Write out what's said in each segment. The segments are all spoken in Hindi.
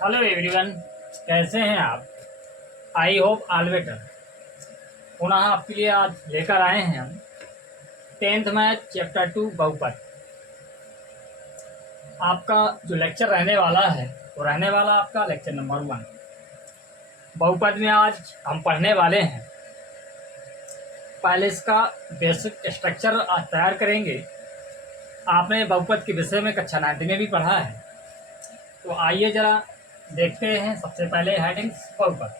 हेलो एवरीवन, कैसे हैं आप? I hope all better. पुनः आपके लिए आज लेकर आए हैं हम 10th मैथ चैप्टर 2 बहुपद। आपका जो लेक्चर रहने वाला है वो रहने वाला आपका लेक्चर नंबर 1। बहुपद में आज हम पढ़ने वाले हैं, पहले इसका बेसिक स्ट्रक्चर आज तैयार करेंगे। आपने बहुपद के विषय में कक्षा 9 में भी पढ़ा है, तो आइए जरा देखते हैं। सबसे पहले हेडिंग्स बहुपद।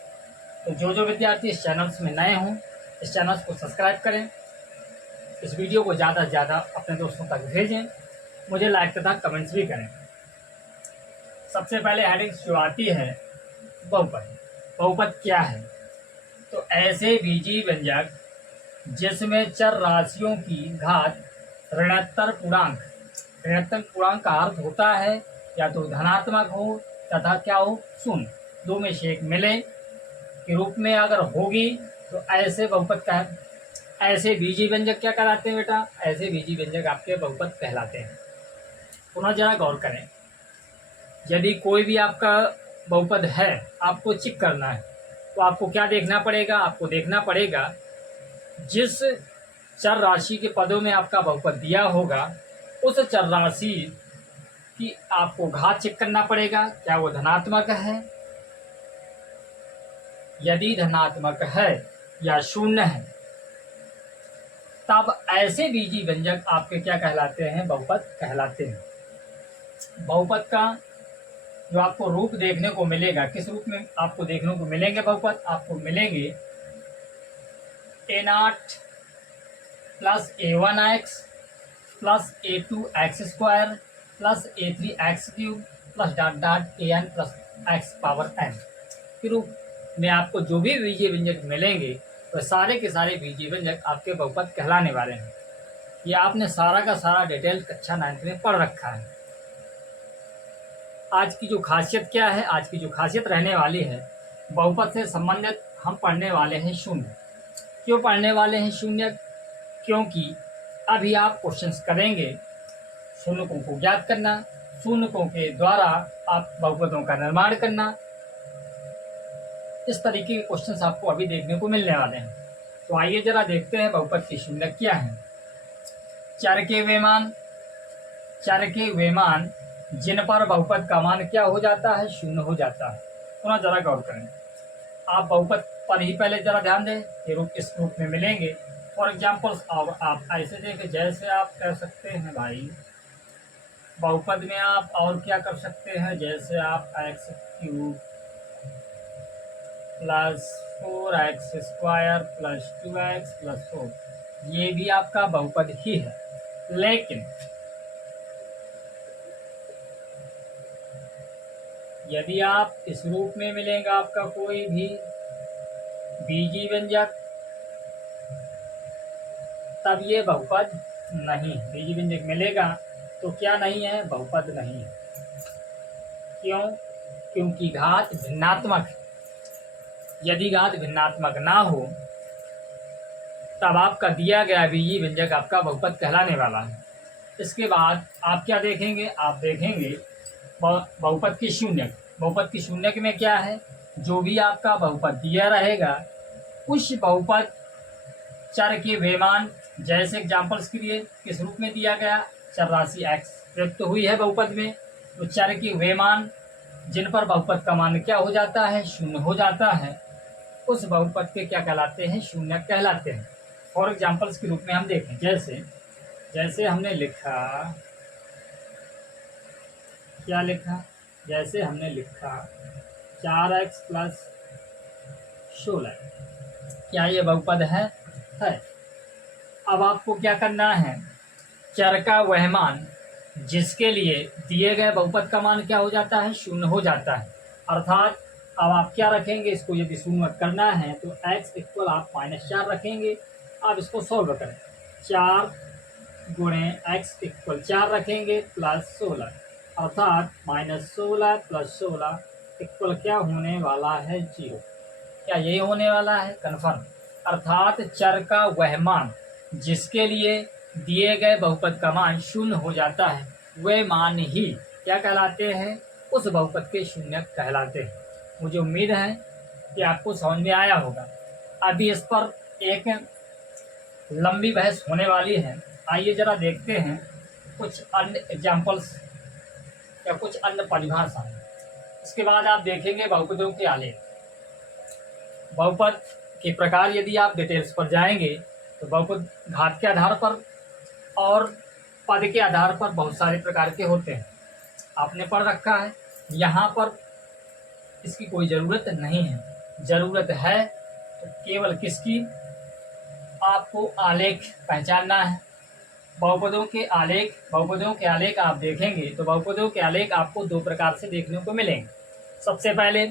तो जो विद्यार्थी इस चैनल में नए हों, इस चैनल को सब्सक्राइब करें, इस वीडियो को ज़्यादा से ज़्यादा अपने दोस्तों तक भेजें, मुझे लाइक तथा कमेंट्स भी करें। सबसे पहले हेडिंग्स जो आती है बहुपद। बहुपद क्या है? तो ऐसे बीजीय व्यंजक जिसमें चर राशियों की घात ऋणात्तर पूर्णांक, ऋणात्तर पूर्णांक का अर्थ होता है या तो धनात्मक हो तथा क्या हो, शून्य, दो में से एक मिले के रूप में अगर होगी तो ऐसे बहुपद का ऐसे बीजीय व्यंजक क्या कहलाते हैं बेटा? ऐसे बीजीय व्यंजक आपके बहुपद कहलाते हैं। पुनः जरा गौर करें, यदि कोई भी आपका बहुपद है, आपको चेक करना है, तो आपको क्या देखना पड़ेगा? आपको देखना पड़ेगा जिस चर राशि के पदों में आपका बहुपद दिया होगा उस चर राशि की आपको घात चेक करना पड़ेगा, क्या वो धनात्मक है। यदि धनात्मक है या शून्य है तब ऐसे बीजीय व्यंजक आपके क्या कहलाते हैं? बहुपद कहलाते हैं। बहुपद का जो आपको रूप देखने को मिलेगा, किस रूप में आपको देखने को मिलेंगे बहुपद? आपको मिलेंगे a0 plus a1x plus a2x² plus a3x³ plus dot dot an plus x power n के रूप में आपको जो भी बीजीय व्यंजक मिलेंगे वह सारे के सारे बीजीय व्यंजक आपके बहुपद कहलाने वाले हैं। ये आपने सारा का सारा डिटेल कक्षा 9 में पढ़ रखा है। आज की जो खासियत क्या है? आज की जो खासियत रहने वाली है, बहुपद से संबंधित हम पढ़ने वाले हैं शून्य। क्यों पढ़ने वाले हैं शून्य? क्योंकि अभी आप क्वेश्चंस करेंगे शून्यकों को ज्ञात करना, शून्यकों के द्वारा आप बहुपदों का निर्माण करना, इस तरीके के क्वेश्चंस आपको अभी देखने को मिलने वाले हैं। तो आइए जरा देखते हैं बहुपद के शून्य क्या है। चर के विमान जिन पर बहुपद का मान क्या हो जाता है? शून्य हो जाता है। पुनः जरा गौर करें, आप बहुपद पर ही पहले जरा ध्यान दें। ये रूप इस रूप में मिलेंगे। फॉर एग्जाम्पल आप ऐसे देखें, जैसे आप कह सकते हैं भाई बहुपद में आप और क्या कर सकते हैं, जैसे आप x³ plus 4x² plus 2x plus 4, ये भी आपका बहुपद ही है। लेकिन यदि आप इस रूप में मिलेगा आपका कोई भी बीजीय व्यंजक, तब ये बहुपद नहीं। बीजीय व्यंजक मिलेगा तो क्या नहीं है? बहुपद नहीं है। क्यों? क्योंकि घात भिन्नात्मक है। यदि घात भिन्नात्मक ना हो तब आपका दिया गया बीजीय व्यंजक आपका बहुपद कहलाने वाला है। इसके बाद आप क्या देखेंगे? आप देखेंगे बहुपद की शून्यक। बहुपद की शून्यक में क्या है? जो भी आपका बहुपद दिया रहेगा उस बहुपद चर के विमान, जैसे एग्जाम्पल्स के लिए किस रूप में दिया गया? चर राशि x प्रयुक्त हुई है बहुपद में, तो चर के विमान जिन पर बहुपद का मान क्या हो जाता है? शून्य हो जाता है, उस बहुपद के क्या कहलाते हैं? शून्य कहलाते हैं। फॉर एग्जाम्पल्स के रूप में हम देखें, जैसे हमने लिखा, क्या लिखा? जैसे हमने लिखा 4x प्लस 16, क्या ये बहुपद है? अब आपको क्या करना है? चर का वह मान जिसके लिए दिए गए बहुपद का मान क्या हो जाता है? शून्य हो जाता है। अर्थात अब आप क्या रखेंगे? इसको यदि शून्य करना है तो x इक्वल आप -4 रखेंगे। अब इसको सॉल्व करें, 4 गुणे x इक्वल 4 रखेंगे प्लस 16, अर्थात -16 प्लस 16 इक्वल क्या होने वाला है? 0। क्या यही होने वाला है? कन्फर्म। अर्थात चर का वह मान जिसके लिए दिए गए बहुपद का मान शून्य हो जाता है, वह मान ही क्या कहलाते हैं? उस बहुपद के शून्य कहलाते हैं। मुझे उम्मीद है कि आपको समझ में आया होगा। अभी इस पर एक लंबी बहस होने वाली है। आइए जरा देखते हैं कुछ अन्य एग्जाम्पल्स या कुछ अन्य परिभाषाएं। इसके बाद आप देखेंगे बहुपदों के आलेख। बहुपद के प्रकार यदि आप डिटेल्स पर जाएंगे तो बहुपद घात के आधार पर और पद के आधार पर बहुत सारे प्रकार के होते हैं। आपने पढ़ रखा है, यहाँ पर इसकी कोई ज़रूरत नहीं है। ज़रूरत है तो केवल किसकी, आपको आलेख पहचानना है। बहुपदों के आलेख आप देखेंगे तो बहुपदों के आलेख आपको दो प्रकार से देखने को मिलेंगे। सबसे पहले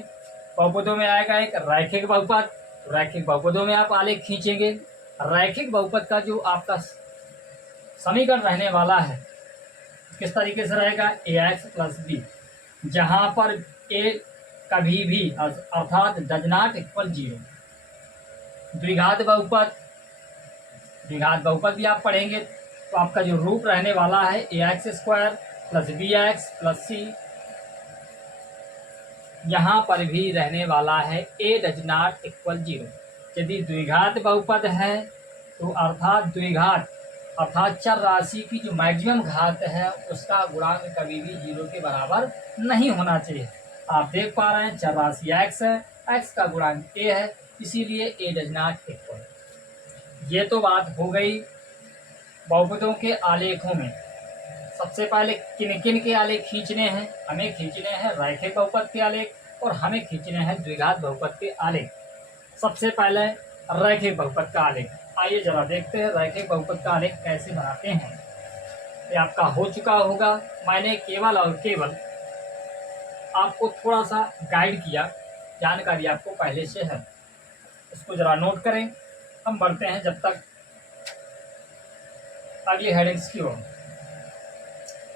बहुपदों में आएगा एक रैखिक बहुपद। रैखिक बहुपदों में आप आलेख खींचेंगे। रैखिक बहुपद का जो आपका समीकरण रहने वाला है किस तरीके से रहेगा, ax प्लस बी, जहाँ पर a कभी भी अर्थात डज नॉट इक्वल 0। द्विघात बहुपद भी आप पढ़ेंगे तो आपका जो रूप रहने वाला है ax square plus bx plus c, यहाँ पर भी रहने वाला है a डज नॉट इक्वल 0। यदि द्विघात बहुपद है तो अर्थात चर राशि की जो मैक्सिमम घात है उसका गुणांक कभी भी 0 के बराबर नहीं होना चाहिए। आप देख पा रहे हैं चर राशि x है, x का गुणांक a है, इसीलिए a डज नॉट इक्वल। ये तो बात हो गई बहुपदों के आलेखों में। सबसे पहले किन किन के आलेख खींचने हैं, हमें खींचने हैं रैखिक बहुपद के आलेख और हमें खींचने हैं द्विघात बहुपद के आलेख। सबसे पहले रैखिक बहुपद का आलेख। आइए जरा देखते हैं रैखिक बहुपद का आलेख कैसे बनाते हैं। ये आपका हो चुका होगा। मैंने केवल और केवल आपको थोड़ा सा गाइड किया, जानकारी आपको पहले से है, इसको जरा नोट करें। हम बढ़ते हैं जब तक अगली हेडिंग्स की ओर।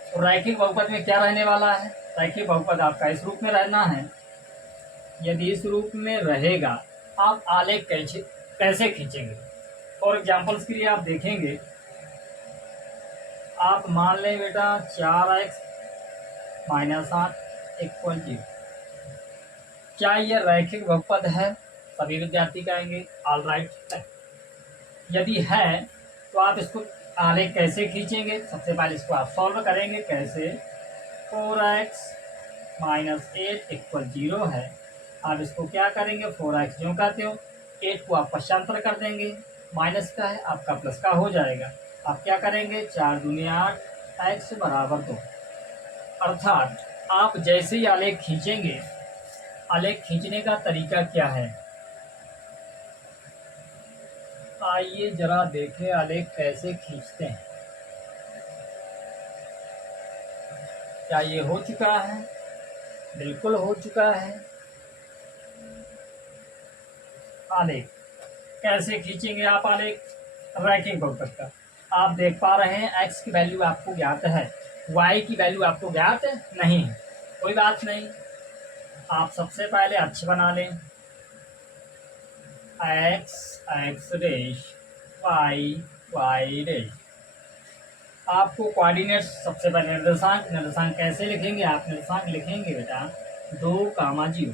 तो रैखिक बहुपद में क्या रहने वाला है, रैखिक बहुपद आपका इस रूप में रहना है। यदि इस रूप में रहेगा आप आलेख कैसे खींचेंगे। फॉर एग्जाम्पल्स के लिए आप देखेंगे, आप मान लें बेटा 4x माइनस 8 इक्वल 0। क्या यह रैखिक बहुपद है, सभी विद्यार्थी कहेंगे ऑल राइट है। यदि है तो आप इसको आलेख कैसे खींचेंगे। सबसे पहले इसको आप सॉल्व करेंगे। कैसे, 4x माइनस 8 इक्वल 0 है। आप इसको क्या करेंगे, 4x जो कहते हो 8 को आप पश्चांतर कर देंगे, माइनस का है आपका प्लस का हो जाएगा। आप क्या करेंगे, 4 दूनी 8, x बराबर 2। अर्थात आप जैसे ही आलेख खींचेंगे, आलेख खींचने का तरीका क्या है, आइए जरा देखें आलेख कैसे खींचते हैं। क्या ये हो चुका है, बिल्कुल हो चुका है। आलेख कैसे खींचेंगे आप आलेख रैखिक बहुपद का। आप देख पा रहे हैं x की वैल्यू आपको ज्ञात है, y की वैल्यू आपको ज्ञात नहीं है। कोई बात नहीं, आप सबसे पहले अक्ष बना लें, x डैश y डैश। आपको कोऑर्डिनेट्स सबसे पहले निर्देशांक कैसे लिखेंगे, आप निर्देशांक लिखेंगे बेटा 2, 0।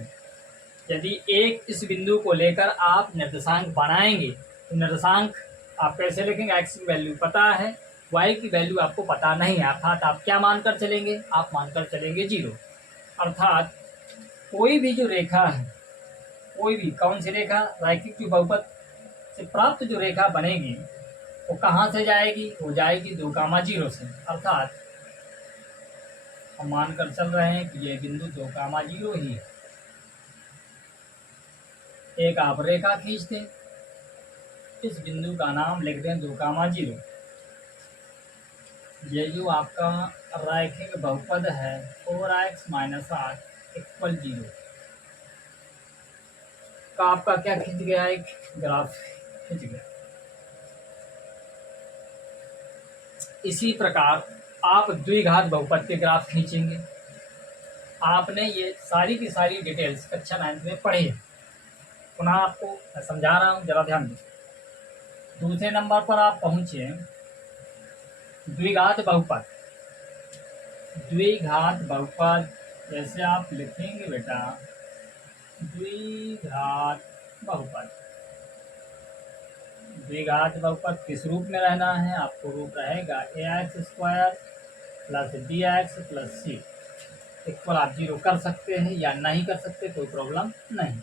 यदि एक इस बिंदु को लेकर आप निर्देशांक बनाएंगे तो निर्देशांक आप कैसे लिखेंगे, x की वैल्यू पता है, y की वैल्यू आपको पता नहीं है, अर्थात आप क्या मानकर चलेंगे, आप मानकर चलेंगे 0। अर्थात कोई भी जो रेखा है, कोई भी कौन सी रेखा, रैखिक की बहुपद से प्राप्त जो रेखा बनेगी वो कहाँ से जाएगी, वो जाएगी 2, 0 से। अर्थात हम मानकर चल रहे हैं कि ये बिंदु 2, 0 ही है। एक आप रेखा खींच दें, इस बिंदु का नाम लिख दें 2, 0। ये जो आपका रैखिक बहुपद है 4x माइनस 8 इक्वल 0 का आपका क्या खींच गया, एक ग्राफ खींच गया। इसी प्रकार आप द्विघात बहुपद के ग्राफ खींचेंगे। आपने ये सारी की सारी डिटेल्स कक्षा 9 में पढ़ी है, पुनः आपको मैं समझा रहा हूँ, जरा ध्यान दें। दूसरे नंबर पर आप पहुंचे द्विघात बहुपद। द्विघात बहुपद जैसे आप लिखेंगे बेटा द्विघात बहुपद। द्विघात बहुपद किस रूप में रहना है? आपको रूप रहेगा ax² plus bx plus c equal आप 0 कर सकते हैं या नहीं कर सकते, कोई प्रॉब्लम नहीं।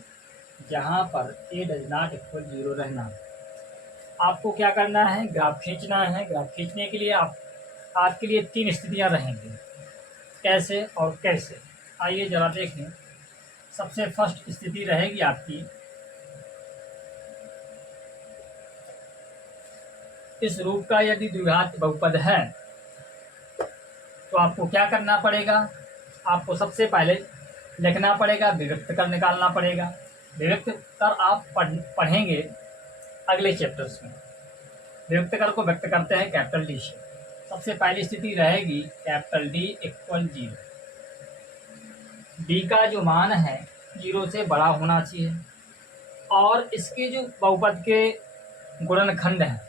जहाँ पर a डज नॉट इक्वल 0 रहना। आपको क्या करना है? ग्राफ खींचना है। ग्राफ खींचने के लिए आपके लिए 3 स्थितियाँ रहेंगी, कैसे और कैसे, आइए जरा देखें। सबसे फर्स्ट स्थिति रहेगी आपकी, इस रूप का यदि द्विघात बहुपद है तो आपको क्या करना पड़ेगा? आपको सबसे पहले लिखना पड़ेगा, विभक्त कर निकालना पड़ेगा। विभक्त कर आप पढ़ेंगे अगले चैप्टर्स में। विभक्त कर को व्यक्त करते हैं कैपिटल डी से। सबसे पहली स्थिति रहेगी कैपिटल डी इक्वल 0। डी का जो मान है 0 से बड़ा होना चाहिए और इसके जो बहुपद के गुणनखंड हैं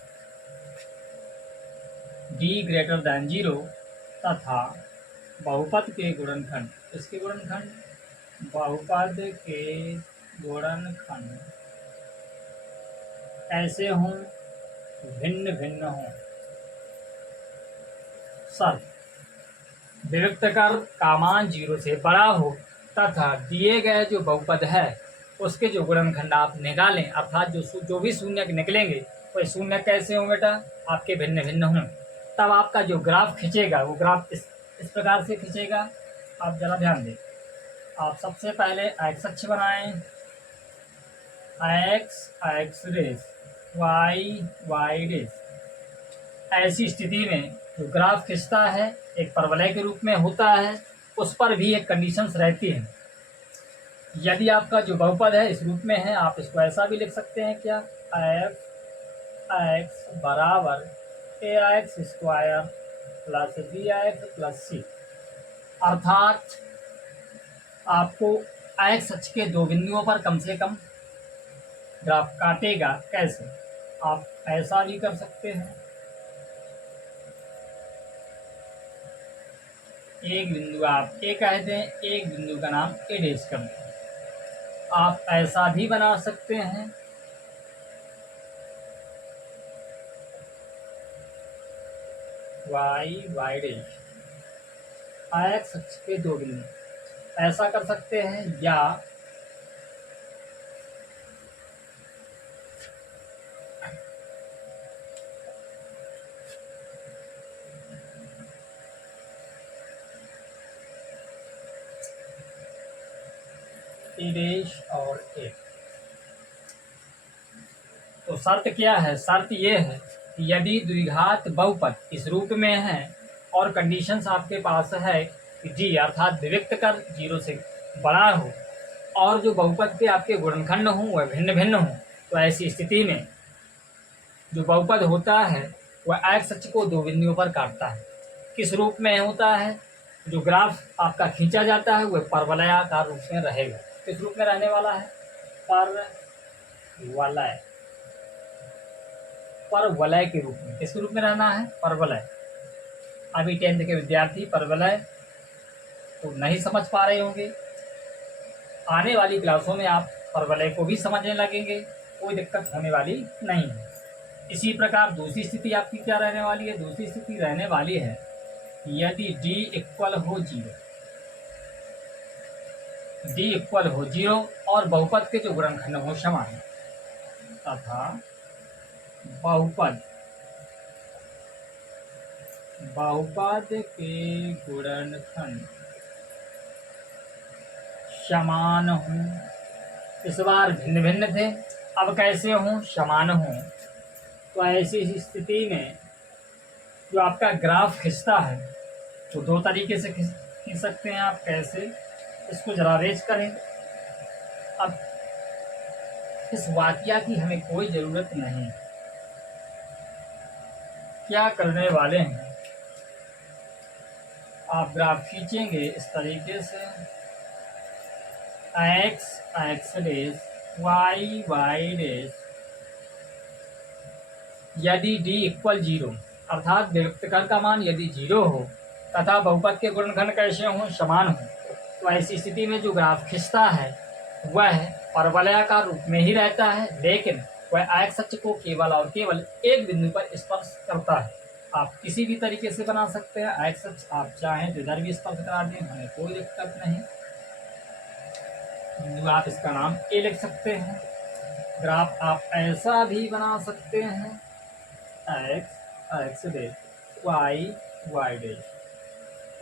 डी ग्रेटर दैन 0 तथा बहुपद के गुणनखंड, इसके गुणनखंड बहुपद के गुणनखंड ऐसे हों, भिन्न भिन्न हों। सर विभक्त कर का मान 0 से बड़ा हो तथा दिए गए जो बहुपद है उसके जो गुणनखंड आप निकालें, अर्थात जो भी शून्य निकलेंगे वह शून्य कैसे हों बेटा? आपके भिन्न भिन्न हों। तब आपका जो ग्राफ खींचेगा वो ग्राफ इस प्रकार से खींचेगा। आप जरा ध्यान दें। आप सबसे पहले एक्स अक्ष बनाएं, एक्स रेस, वाई रेस। ऐसी स्थिति में जो ग्राफ खींचता है एक परवलय के रूप में होता है, उस पर भी एक कंडीशंस रहती है। यदि आपका जो बहुपद है इस रूप में है, आप इसको ऐसा भी लिख सकते हैं क्या? f(x) बराबर ax² plus bx plus c। अर्थात आपको x अक्ष के 2 बिंदुओं पर कम से कम ग्राफ काटेगा। कैसे? आप ऐसा भी कर सकते हैं, एक बिंदु आप ए कह दें, एक बिंदु का नाम ए डेश कर दें। आप ऐसा भी बना सकते हैं, वाई डेश, एक्स अक्ष के 2 बिंदु, ऐसा कर सकते हैं। या ए डेश और ए। तो शर्त क्या है? शर्त ये है कि यदि द्विघात बहुपद इस रूप में है और कंडीशंस आपके पास है कि जी अर्थात विभक्त कर 0 से बड़ा हो और जो बहुपद के आपके गुणनखंड हों वह भिन्न भिन्न हों, तो ऐसी स्थिति में जो बहुपद होता है वह एक्स अक्ष को 2 बिंदुओं पर काटता है। किस रूप में होता है? जो ग्राफ आपका खींचा जाता है वह परवलयाकार रूप में रहेगा। किस रूप में रहने वाला है? परवलय, परवलय के रूप में। किस रूप में रहना है? परवलय। अभी 10th के विद्यार्थी परवलय तो नहीं समझ पा रहे होंगे, आने वाली क्लासों में आप परवलय को भी समझने लगेंगे, कोई दिक्कत होने वाली नहीं है। इसी प्रकार दूसरी स्थिति आपकी क्या रहने वाली है? दूसरी स्थिति रहने वाली है यदि d इक्वल हो 0, d इक्वल हो 0 और बहुपद के जो गुणनखंड हो समान तथा बहुपद के गुणनखंड समान हों। इस बार भिन्न भिन्न थे, अब कैसे हों? समान हों। तो ऐसी स्थिति में जो आपका ग्राफ खींचता है तो 2 तरीके से खींच सकते हैं आप। कैसे? इसको जरा रेज करें। अब इस वाक्या की हमें कोई ज़रूरत नहीं। क्या करने वाले हैं? आप ग्राफ खींचेंगे इस तरीके से, एक्स डेश, वाई डेश। यदि d इक्वल 0 अर्थात विभक्त कर का मान यदि 0 हो तथा बहुपद के गुणनखंड कैसे हों? समान हो, तो ऐसी स्थिति में जो ग्राफ खिंचता है वह परवलयाकार रूप में ही रहता है, लेकिन वह एक्स अक्ष को केवल और केवल एक बिंदु पर स्पर्श करता है। आप किसी भी तरीके से बना सकते हैं एक्स अक्ष, आप चाहें तो इधर भी स्पर्श करा दें, हमें कोई दिक्कत नहीं। बिंदु आप इसका नाम ए लिख सकते हैं। ग्राफ आप ऐसा भी बना सकते हैं x x d y y d.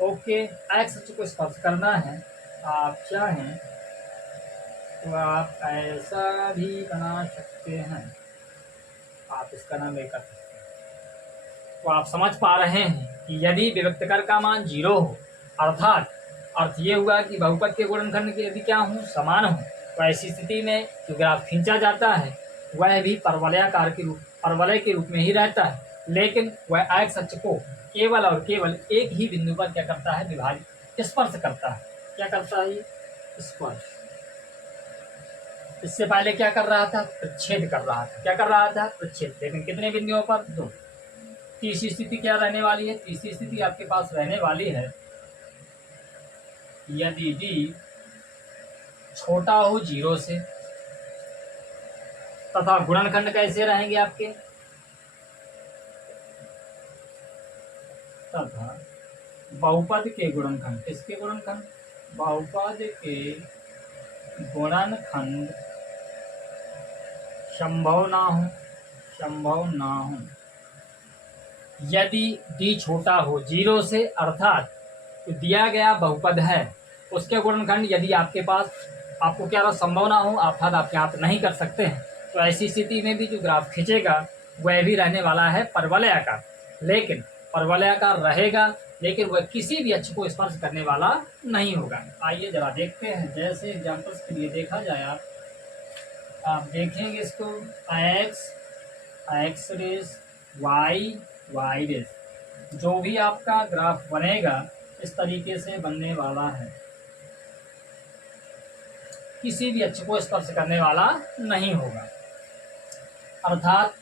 Okay, x अक्ष को स्पर्श करना है, आप चाहें तो आप ऐसा भी बना सकते हैं, आप इसका नाम एक कर सकते हैं। तो आप समझ पा रहे हैं कि यदि विभक्तकर का मान 0 हो, अर्थात अर्थ ये हुआ कि बहुपद के गुणनखंड के यदि क्या हो समान हो, तो ऐसी स्थिति में जो ग्राफ खींचा जाता है वह भी परवलय के रूप में ही रहता है, लेकिन वह एक्स अक्ष को केवल और केवल एक ही बिंदु पर क्या करता है, विभाजित स्पर्श करता है। क्या करता है, स्पर्श। इससे पहले क्या कर रहा था, प्रच्छेद कर रहा था। क्या कर रहा था, प्रच्छेद, लेकिन कितने बिंदुओं पर, 2। तीसरी स्थिति क्या रहने वाली है, तीसरी स्थिति आपके पास रहने वाली है यदि d छोटा हो 0 से, तथा गुणनखंड कैसे रहेंगे आपके, तथा बहुपद के गुणनखंड, किसके गुणनखंड, बहुपद के गुणनखंड संभव ना हो यदि d छोटा हो 0 से, अर्थात दिया गया बहुपद है उसके गुणनखंड यदि आपके पास आपको क्या संभव ना हो, अर्थात आप ज्ञात नहीं कर सकते हैं, तो ऐसी स्थिति में भी जो ग्राफ खींचेगा वह भी रहने वाला है परवलयाकार, लेकिन परवलयाकार रहेगा, लेकिन वह किसी भी अक्ष को स्पर्श करने वाला नहीं होगा। आइए जरा देखते हैं, जैसे एग्जाम्पल्स के लिए देखा जाए, आप देखेंगे इसको एक्स रेस वाई रेस, जो भी आपका ग्राफ बनेगा इस तरीके से बनने वाला है, किसी भी अक्ष को स्पर्श करने वाला नहीं होगा। अर्थात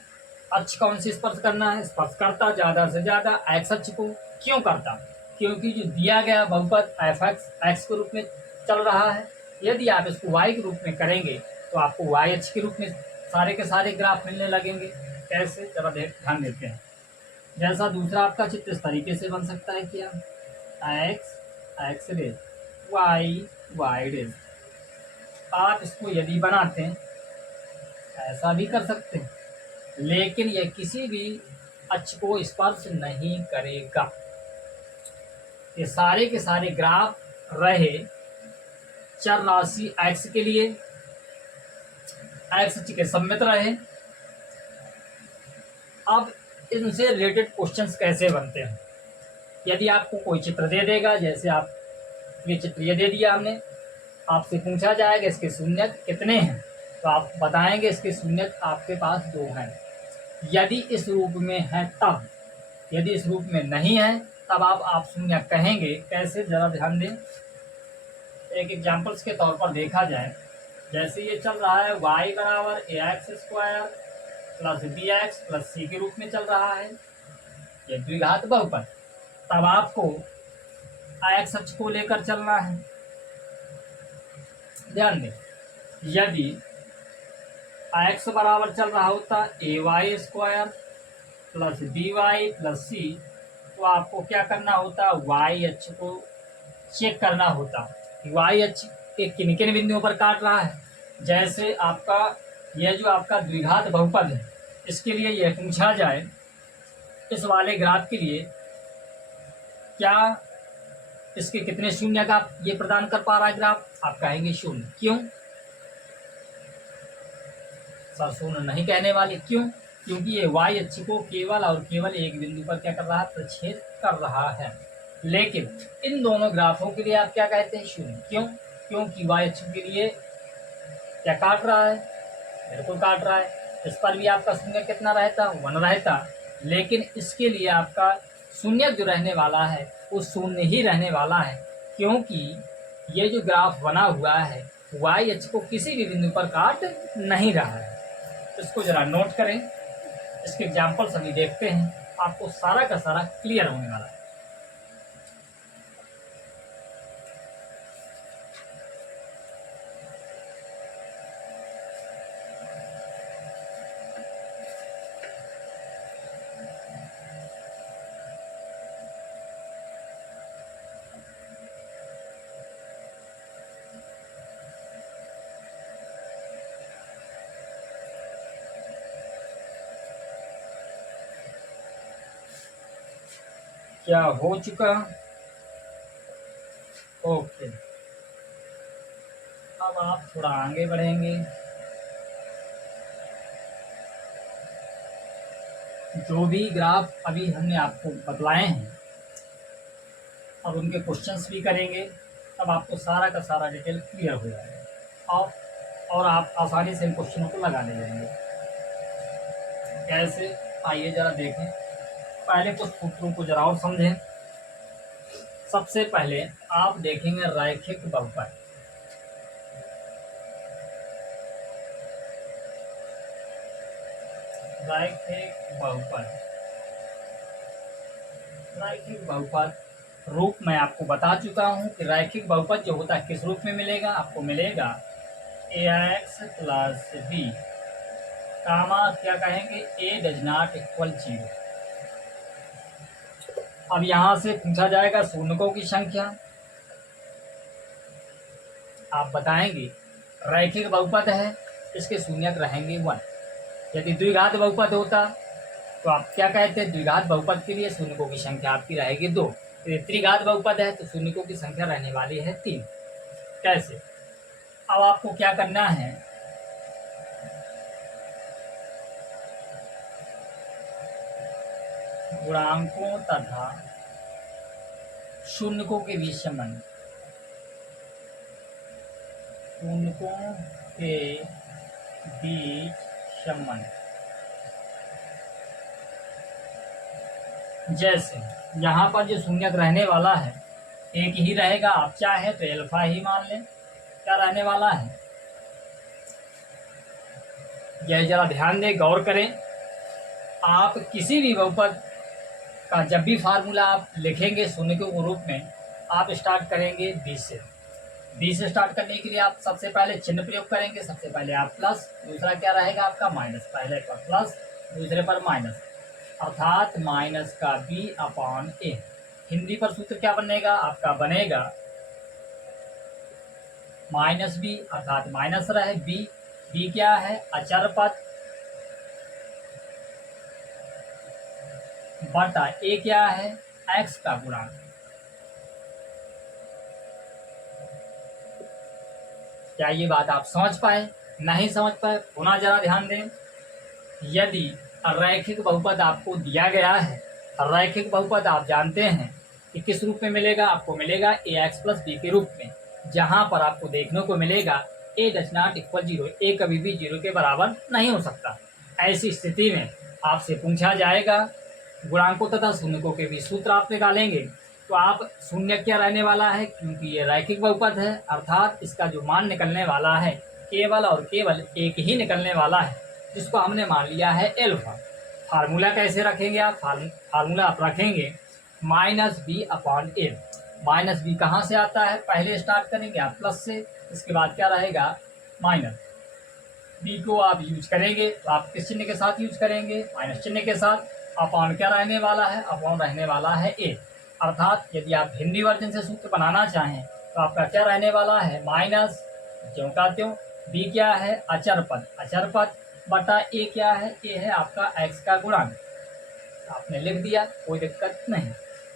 अक्ष कौन सी स्पर्श करना है, स्पर्श करता ज्यादा से ज्यादा एक्स अक्ष को। क्यों करता, क्योंकि जो दिया गया बहुपद एफ एक्स के रूप में चल रहा है, यदि आप इसको वाई के रूप में करेंगे तो आपको वाई अक्ष के रूप में सारे के सारे ग्राफ मिलने लगेंगे। कैसे, जरा ध्यान देते हैं। जैसा दूसरा आपका चित्र इस तरीके से बन सकता है, क्या एक्स रेस वाई रेस। आप इसको यदि बनाते हैं ऐसा भी कर सकते हैं, लेकिन यह किसी भी अक्ष को स्पर्श नहीं करेगा। ये सारे के सारे ग्राफ रहे चर राशि x के लिए, x अक्ष के सम्मित रहे। अब इनसे रिलेटेड क्वेश्चंस कैसे बनते हैं, यदि आपको कोई चित्र दे देगा, जैसे आप ये चित्र ये दे दिया हमने, आपसे पूछा जाएगा इसके शून्यक कितने हैं, तो आप बताएंगे इसके शून्यक आपके पास 2 हैं। यदि इस रूप में है तब, यदि इस रूप में नहीं है तब आप शून्यक कहेंगे। कैसे, जरा ध्यान दें। एक एग्जाम्पल्स के तौर पर देखा जाए, जैसे ये चल रहा है y बराबर ax² plus bx plus c के रूप में चल रहा है, ये द्विघात बहुपद, तब आपको x अक्ष को लेकर चलना है। ध्यान दें, यदि x बराबर चल रहा होता ay² plus by plus c, तो आपको क्या करना होता, y अक्ष को चेक करना होता, y अक्ष के किन किन बिंदुओं पर काट रहा है। जैसे आपका यह जो आपका द्विघात बहुपद है, इसके लिए यह पूछा जाए, इस वाले ग्राफ के लिए क्या इसके कितने शून्य का ये प्रदान कर पा रहा है ग्राफ, आप कहेंगे 0। क्यों सर, 0 नहीं कहने वाले, क्यों, क्योंकि ये y अक्ष को केवल और केवल एक बिंदु पर क्या कर रहा है, प्रच्छेद कर रहा है। लेकिन इन दोनों ग्राफों के लिए आप क्या कहते हैं, 0। क्यों, क्योंकि y अक्ष के लिए क्या काट रहा है, बिल्कुल काट रहा है। इस पर भी आपका शून्य कितना रहता, 1 रहता, लेकिन इसके लिए आपका शून्य जो रहने वाला है वो 0 ही रहने वाला है, क्योंकि ये जो ग्राफ बना हुआ है y अक्ष को किसी भी बिंदु पर काट नहीं रहा है। इसको जरा नोट करें, इसके एग्जाम्पल सभी देखते हैं, आपको सारा का सारा क्लियर होने वाला है। क्या हो चुका? ओके, अब आप थोड़ा आगे बढ़ेंगे। जो भी ग्राफ अभी हमने आपको बतलाए हैं और उनके क्वेश्चंस भी करेंगे, तब आपको सारा का सारा डिटेल क्लियर हो जाएगा और आप आसानी से इन क्वेश्चनों को लगा ले जाएंगे। कैसे, आइए ज़रा देखें। पहले कुछ सूत्रों को जरा और समझें। सबसे पहले आप देखेंगे रैखिक बहुपद। रैखिक बहुपद, रैखिक बहुपद रूप मैं आपको बता चुका हूं कि रैखिक बहुपद जो होता है किस रूप में मिलेगा? आपको मिलेगा ax प्लस बी कामा क्या कहेंगे, a डज नॉट इक्वल 0। अब यहां से पूछा जाएगा शून्यकों की संख्या। आप बताएंगे रैखिक बहुपद है, इसके शून्यक रहेंगे 1। यदि द्विघात बहुपद होता तो आप क्या कहते हैं? द्विघात बहुपद के लिए शून्यकों की संख्या आपकी रहेगी 2। यदि त्रिघात बहुपद है तो शून्यकों की संख्या रहने वाली है 3। कैसे? अब आपको क्या करना है, गुणांकों तथा शून्यकों के बीच संबंध, शून्यकों के बीच संबंध। जैसे यहाँ पर जो शून्यक रहने वाला है एक ही रहेगा, आप चाहे तो अल्फा ही मान लें। क्या रहने वाला है यह जरा ध्यान दें, गौर करें। आप किसी भी बहुपद का जब भी फार्मूला आप लिखेंगे शून्यकों के रूप में, आप स्टार्ट करेंगे 20 से। 20 से स्टार्ट करने के लिए आप सबसे पहले चिन्ह प्रयोग करेंगे। सबसे पहले आप प्लस, दूसरा क्या रहेगा आपका माइनस। पहले पर प्लस, दूसरे पर माइनस, अर्थात माइनस का b अपॉन a। हिंदी पर सूत्र क्या बनेगा आपका? बनेगा माइनस बी, अर्थात माइनस रहे b। b क्या है? अचर पद, बटा a क्या है? x का गुणांक। क्या ये बात आप समझ पाए? नहीं समझ पाए? पुनः जरा ध्यान दें। यदि रैखिक बहुपद आपको दिया गया है, रैखिक बहुपद आप जानते हैं कि किस रूप में मिलेगा? आपको मिलेगा ax प्लस बी के रूप में, जहां पर आपको देखने को मिलेगा a does not equal 0। a कभी भी 0 के बराबर नहीं हो सकता। ऐसी स्थिति में आपसे पूछा जाएगा गुणांकों तथा शून्यकों के भी सूत्र आप निकालेंगे, तो आप शून्य क्या रहने वाला है? क्योंकि ये रैखिक बहुपद है, अर्थात इसका जो मान निकलने वाला है केवल और केवल एक ही निकलने वाला है, जिसको हमने मान लिया है एल्फा। फार्मूला कैसे रखेंगे आप? फार्मूला आप रखेंगे माइनस बी अपॉन ए। माइनस बी कहाँ से आता है? पहले स्टार्ट करेंगे आप प्लस से, इसके बाद क्या रहेगा माइनस। बी को आप यूज करेंगे तो आप किस चिन्ह के साथ यूज करेंगे? माइनस चिन्ह के साथ। अपॉन क्या रहने वाला है? अपॉन रहने वाला है ए। अर्थात यदि आप हिंदी वर्जन से सूत्र बनाना चाहें तो आपका क्या रहने वाला है? माइनस ज्यों का त्यों, बी क्या है? अचर पद, अचर पद, बटा ए क्या है? ए है आपका x का गुणांक। आपने लिख दिया, कोई दिक्कत नहीं।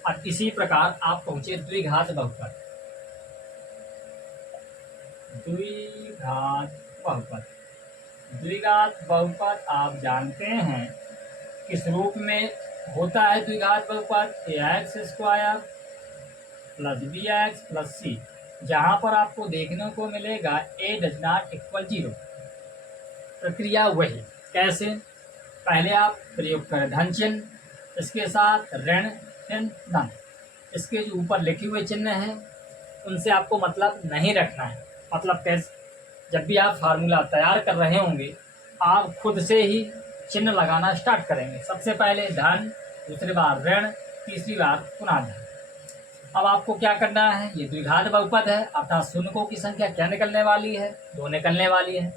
और इसी प्रकार आप पहुंचे द्विघात बहुपद। द्विघात बहुपद, द्विघात बहुपद आप जानते हैं किस रूप में होता है? द्विघात बहुपद ax square plus bx plus c, जहां पर आपको देखने को मिलेगा a डज नॉट इक्वल 0। प्रक्रिया वही। कैसे? पहले आप प्रयोग करें धन चिन्ह, इसके साथ ऋण चिन्ह धन। इसके जो ऊपर लिखे हुए चिन्ह हैं उनसे आपको मतलब नहीं रखना है। मतलब कैसे? जब भी आप फार्मूला तैयार कर रहे होंगे आप खुद से ही चिन्ह लगाना स्टार्ट करेंगे। सबसे पहले धन, दूसरी बार ऋण, तीसरी बार पुनः धन। अब आपको क्या करना है? ये द्विघात बहुपद है, अर्थात शून्यकों की संख्या क्या निकलने वाली है? 2 निकलने वाली है।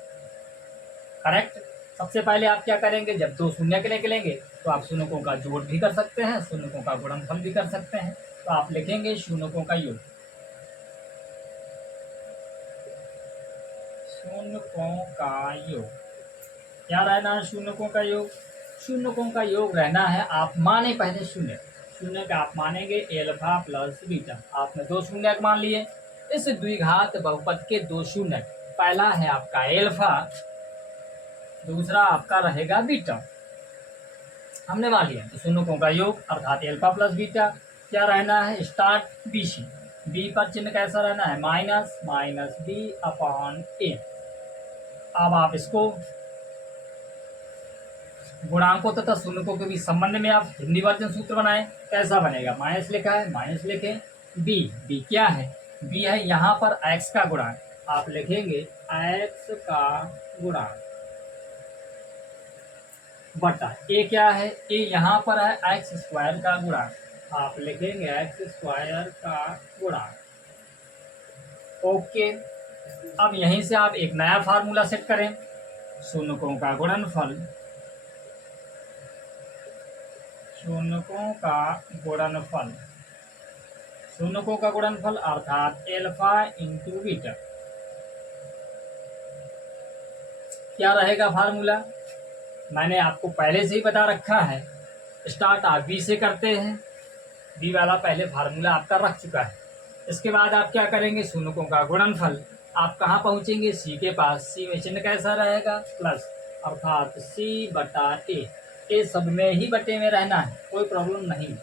करेक्ट। सबसे पहले आप क्या करेंगे? जब 2 शून्य के निकलेंगे तो आप शून्यकों का जोड़ भी कर सकते हैं, शून्यकों का गुणनफल भी कर सकते हैं। तो आप लिखेंगे शून्यकों का योग, शून्यकों का योग। क्या रहना है? शून्यकों का योग, शून्यकों का योग रहना है। आप माने पहले शून्य, शून्य का आप मानेंगे एल्फा प्लस बीटा। आपने दो शून्य मान लिए। इस द्विघात बहुपद के दो शून्य, पहला है आपका एल्फा, दूसरा आपका रहेगा बीटा। हमने मान लिया तो शून्यों का योग अर्थात एल्फा प्लस बीटा क्या रहना है, स्टार्ट बी सी। बी पर चिन्ह कैसा रहना है, माइनस माइनस बी अपॉन ए। अब आप इसको गुणांकों तथा शून्यों के बीच संबंध में आप हिंदी वर्जन सूत्र बनाएं। कैसा बनेगा, माइनस लिखा है माइनस लिखें, बी, बी क्या है, बी है यहाँ पर एक्स का गुणांक, आप लिखेंगे एक्स का गुणांक, बटा ए क्या है, ए यहाँ पर है एक्स स्क्वायर का गुणांक, आप लिखेंगे एक्स स्क्वायर का गुणांक। ओके, अब यहीं से आप एक नया फार्मूला सेट करें, शून्यों का गुणनफल, शून्यों का गुणनफल, शून्यों का गुणनफल अर्थात एल्फा इंटू बीटा। क्या रहेगा फार्मूला, मैंने आपको पहले से ही बता रखा है। स्टार्ट आप बी से करते हैं, बी वाला पहले फार्मूला आपका रख चुका है। इसके बाद आप क्या करेंगे, शून्यों का गुणनफल, आप कहाँ पहुंचेंगे, सी के पास, सी में चिन्ह कैसा रहेगा, प्लस, अर्थात सी बटा ए। ए सब में ही बटे में रहना है, कोई प्रॉब्लम नहीं।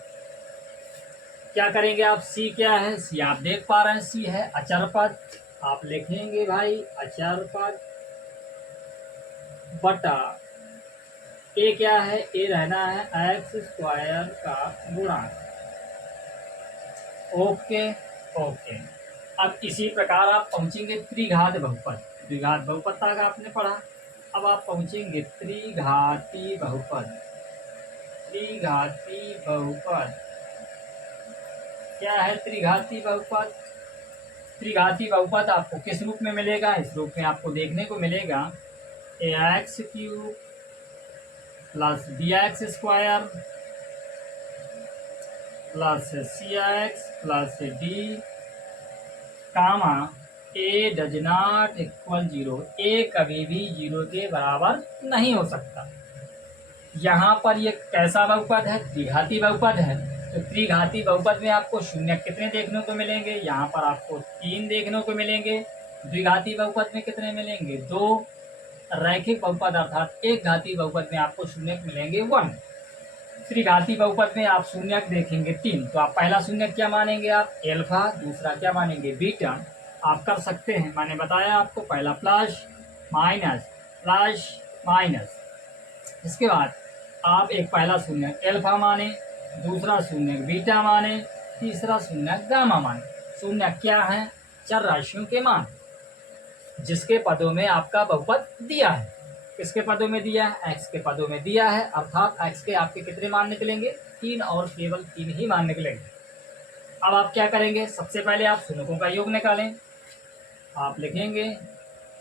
क्या करेंगे आप, सी क्या है, सी आप देख पा रहे हैं सी है अचर पद, आप लिखेंगे भाई अचर पद, बटा ए क्या है, ए रहना है एक्स स्क्वायर का गुणांक। ओके ओके, अब इसी प्रकार आप पहुंचेंगे त्रिघात बहुपद, द्विघात बहुपद तक आपने पढ़ा, अब आप पहुंचेंगे त्रिघाती बहुपद। त्रिघाती बहुपद क्या है, त्रिघाती बहुपद, त्रिघाती बहुपद आपको किस रूप में मिलेगा, इस रूप में आपको देखने को मिलेगा, a x cube plus b x square plus c x plus d comma a does not equal zero. A कभी भी जीरो के बराबर नहीं हो सकता। यहाँ पर ये कैसा बहुपद है, त्रिघाती बहुपद है, तो त्रिघाती बहुपद में आपको शून्य कितने देखने को मिलेंगे, यहाँ पर आपको 3 देखने को मिलेंगे। द्विघाती बहुपद में कितने मिलेंगे, 2। रैखिक बहुपद अर्थात एक घाती बहुपद में आपको शून्य मिलेंगे 1। त्रिघाती बहुपद में आप शून्य देखेंगे 3, तो आप पहला शून्य क्या मानेंगे, आप एल्फा, दूसरा क्या मानेंगे बीटा। आप कर सकते हैं, मैंने बताया आपको, पहला प्लस माइनस। इसके बाद आप एक पहला शून्य एल्फा माने, दूसरा शून्य बीटा माने, तीसरा शून्य गामा माने। शून्य क्या है, चर राशियों के मान, जिसके पदों में आपका बहुपद दिया है। किसके पदों में दिया है, एक्स के पदों में दिया है, अर्थात एक्स के आपके कितने मान निकलेंगे, 3 और केवल 3 ही मान निकलेंगे। अब आप क्या करेंगे, सबसे पहले आप शून्यों का योग निकालें। आप लिखेंगे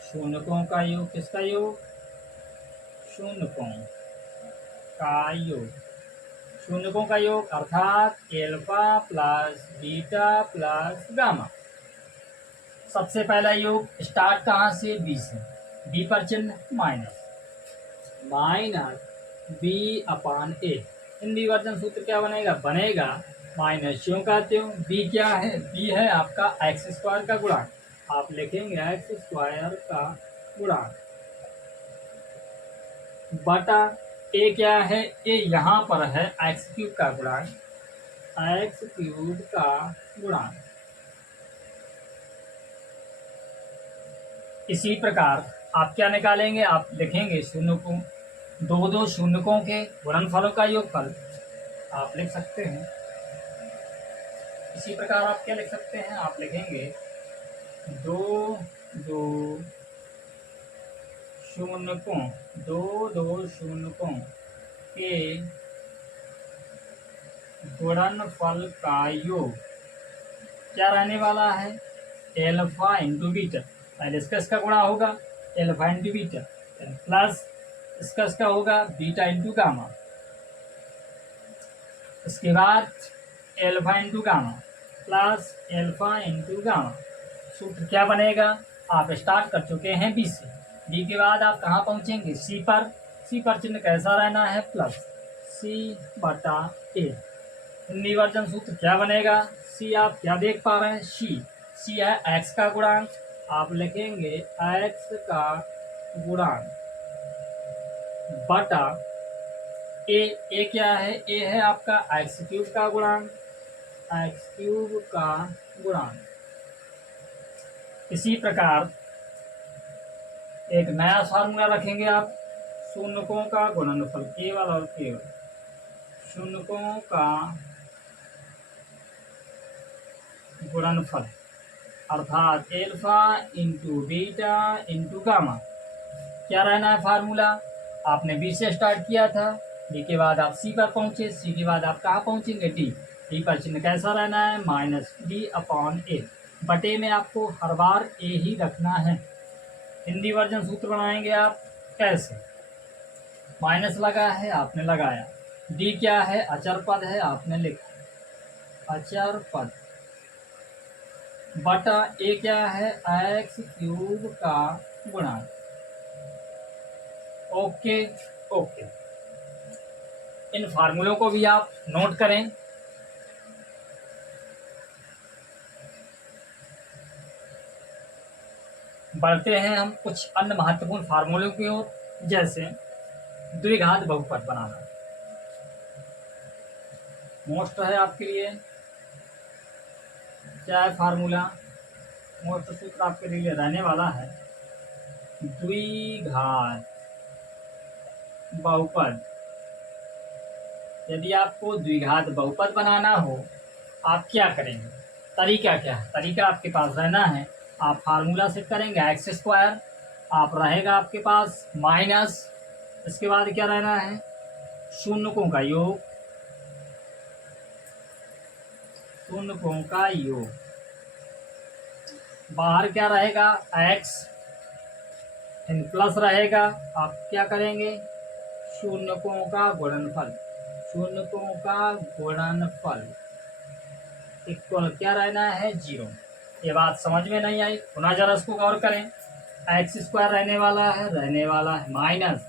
शून्यों का योग, किसका योग, शून्यों का योग, शून्यों का योग अर्थात alpha plus beta plus gamma. सबसे पहला योग स्टार्ट कहाँ से, बी से, बी पर चिन्ह माइनस बी अपान ए। हिंदी वर्जन सूत्र क्या बनेगा माइनस क्यों कहते हो, बी क्या है, बी है आपका एक्स स्क्वायर का गुणांक, आप लिखेंगे एक्स स्क्वायर का गुणांक, बटा ए क्या है, ए यहाँ पर है एक्स क्यूब का गुणांक, एक्स क्यूब का गुणांक। इसी प्रकार आप क्या निकालेंगे, आप लिखेंगे शून्यों, दो शून्यों के गुणनफलों का योगफल, आप लिख सकते हैं। इसी प्रकार आप क्या लिख सकते हैं, आप लिखेंगे दो शून्यों के गुणनफल का योग क्या रहने वाला है, एल्फा इंटू बीटा। पहले इसका गुणा होगा एल्फा इंटू बीटा, प्लस इसका होगा बीटा इंटू गामा, इसके बाद alpha into gamma plus alpha into gamma. सूत्र क्या बनेगा, आप स्टार्ट कर चुके हैं बी से, बी के बाद आप कहाँ पहुँचेंगे, सी पर। सी पर चिन्ह कैसा रहना है, प्लस सी बटा ए। हिंदी वर्जन सूत्र क्या बनेगा? सी आप क्या देख पा रहे हैं? सी है एक्स का गुणांक, आप लिखेंगे एक्स का गुणांक बटा ए क्या है? ए है आपका एक्स क्यूब का गुणांक, एक्स क्यूब का गुणांक। इसी प्रकार एक नया फार्मूला रखेंगे आप, शून्यकों का गुणनफल, केवल और केवल शून्यकों का गुणनफल, अर्थात alpha into beta into gamma. क्या रहना है फार्मूला? आपने बी से स्टार्ट किया था, बी के बाद आप सी पर पहुंचे, सी के बाद आप कहाँ पहुंचेंगे? डी। डी पर चिन्ह कैसा रहना है? माइनस डी अपॉन ए। बटे में आपको हर बार ए ही रखना है। हिंदी वर्जन सूत्र बनाएंगे आप कैसे? माइनस लगा है, आपने लगाया। डी क्या है? अचर पद है, आपने लिखा अचर पद, बटा ए क्या है? एक्स क्यूब का गुणांक। ओके ओके, इन फार्मूलों को भी आप नोट करें। बढ़ते हैं हम कुछ अन्य महत्वपूर्ण फार्मूलों की ओर, जैसे द्विघात बहुपद बनाना। मोस्ट है आपके लिए, क्या है फार्मूला? मोस्ट सूत्र आपके लिए रहने वाला है द्विघात बहुपद। यदि आपको द्विघात बहुपद बनाना हो, आप क्या करेंगे? तरीका क्या है? तरीका आपके पास रहना है, आप फार्मूला सेट करेंगे एक्स स्क्वायर, आप रहेगा आपके पास माइनस, इसके बाद क्या रहना है? शून्यकों का योग, शून्यकों का योग, बाहर क्या रहेगा? एक्स इन प्लस रहेगा, आप क्या करेंगे? शून्यकों का गुणनफल, शून्यकों का गुणनफल इक्वल क्या रहना है? 0। ये बात समझ में नहीं आई, पुनः जरा इसको गौर करें। एक्स स्क्वायर रहने वाला है माइनस,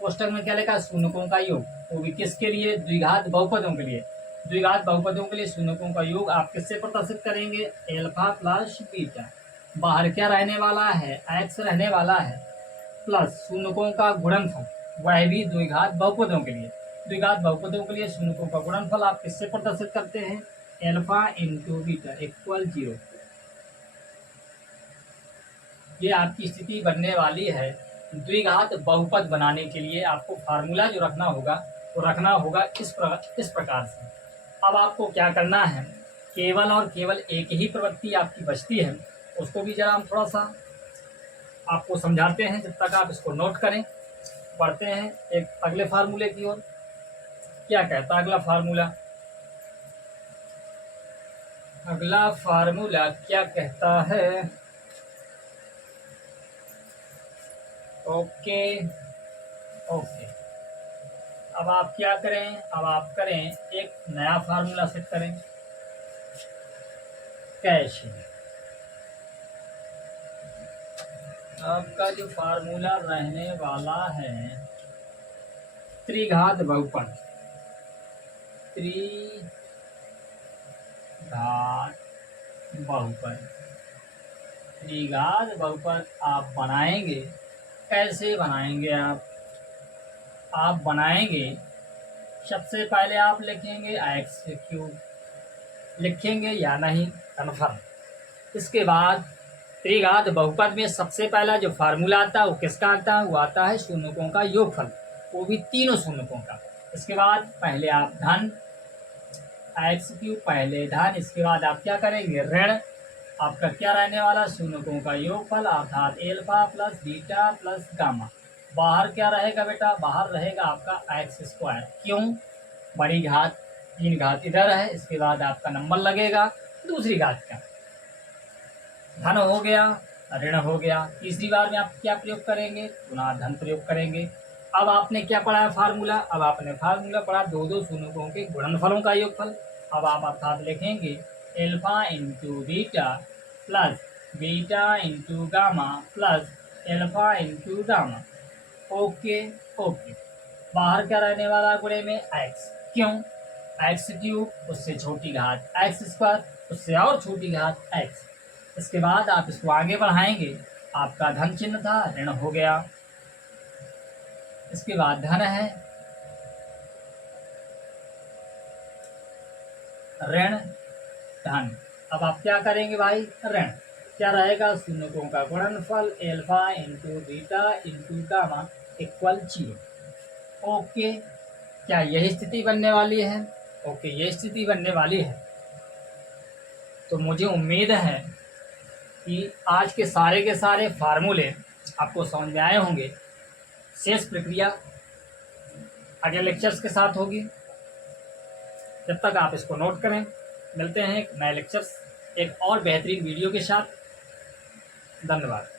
कोष्टक में क्या लिखा है? शून्यकों का योग, वो भी किसके लिए? द्विघात बहुपदों के लिए। द्विघात बहुपदों के लिए शून्यकों का योग आप किससे प्रदर्शित करेंगे? Alpha plus beta. बाहर क्या रहने वाला है? एक्स रहने वाला है, प्लस शून्यकों का गुणनफल, वह भी द्विघात बहुपदों के लिए। द्विघात बहुपदों के लिए शून्यकों का गुणनफल आप किससे प्रदर्शित करते हैं? Alpha into beta equal 0। ये आपकी स्थिति बनने वाली है। द्विघात बहुपद बनाने के लिए आपको फार्मूला जो रखना होगा वो रखना होगा इस प्रकार से। अब आपको क्या करना है? केवल और केवल एक ही प्रवृत्ति आपकी बचती है, उसको भी जरा हम थोड़ा सा आपको समझाते हैं, जब तक आप इसको नोट करें। बढ़ते हैं एक अगले फार्मूले की ओर। क्या कहता है अगला फार्मूला? अगला फार्मूला क्या कहता है? ओके ओके, अब आप क्या करें? अब आप करें एक नया फार्मूला सेट करें। कैसे? आपका जो फार्मूला रहने वाला है त्रिघात बहुपद, त्रिघात बहुपद, त्रिघात बहुपद आप बनाएंगे। कैसे बनाएंगे आप बनाएंगे, सबसे पहले आप लिखेंगे एक्स क्यूब, लिखेंगे या नहीं कन्फर्म। इसके बाद त्रिघात बहुपद में सबसे पहला जो फार्मूला आता है वो किसका आता है? वो आता है शून्यकों का योगफल, वो भी तीनों शून्यकों का। इसके बाद पहले आप धन एक्स क्यूब, पहले धन, इसके बाद आप क्या करेंगे? ऋण। आपका क्या रहने वाला? शून्यकों का योगफल, अर्थात alpha plus beta plus gamma. बाहर क्या रहेगा बेटा? बाहर रहेगा आपका एक्स स्क्वायर। क्यों? बड़ी घात, 3 घात इधर है, इसके बाद आपका नंबर लगेगा दूसरी घात का। धन हो गया, ऋण हो गया। तीसरी बार में आप क्या प्रयोग करेंगे? पुनः धन प्रयोग करेंगे। अब आपने क्या पढ़ा है फार्मूला? अब आपने फार्मूला पढ़ा दो शून्यकों के गुणनफलों का योगफल। अब आप अर्थात लिखेंगे alpha into beta plus beta into gamma plus alpha into gamma. Okay okay, बाहर क्या रहने वाला? गुणे में एक्स। क्यों? एक्स क्यूब उससे छोटी घात एक्स स्क्वायर उससे और छोटी घात एक्स। इसके बाद आप इसको आगे बढ़ाएंगे, आपका धन चिन्ह था ऋण हो गया, इसके बाद धन है ऋण धन। अब आप क्या करेंगे भाई, ऋण क्या रहेगा, शून्यों का गुणनफल alpha into beta into gamma equal 0। Okay, क्या यही स्थिति बनने वाली है? ओके, ये स्थिति बनने वाली है। तो मुझे उम्मीद है कि आज के सारे फार्मूले आपको समझ में आए होंगे। शेष प्रक्रिया अगले लेक्चर्स के साथ होगी, जब तक आप इसको नोट करें। मिलते हैं एक नए लेक्चर्स एक और बेहतरीन वीडियो के साथ। धन्यवाद।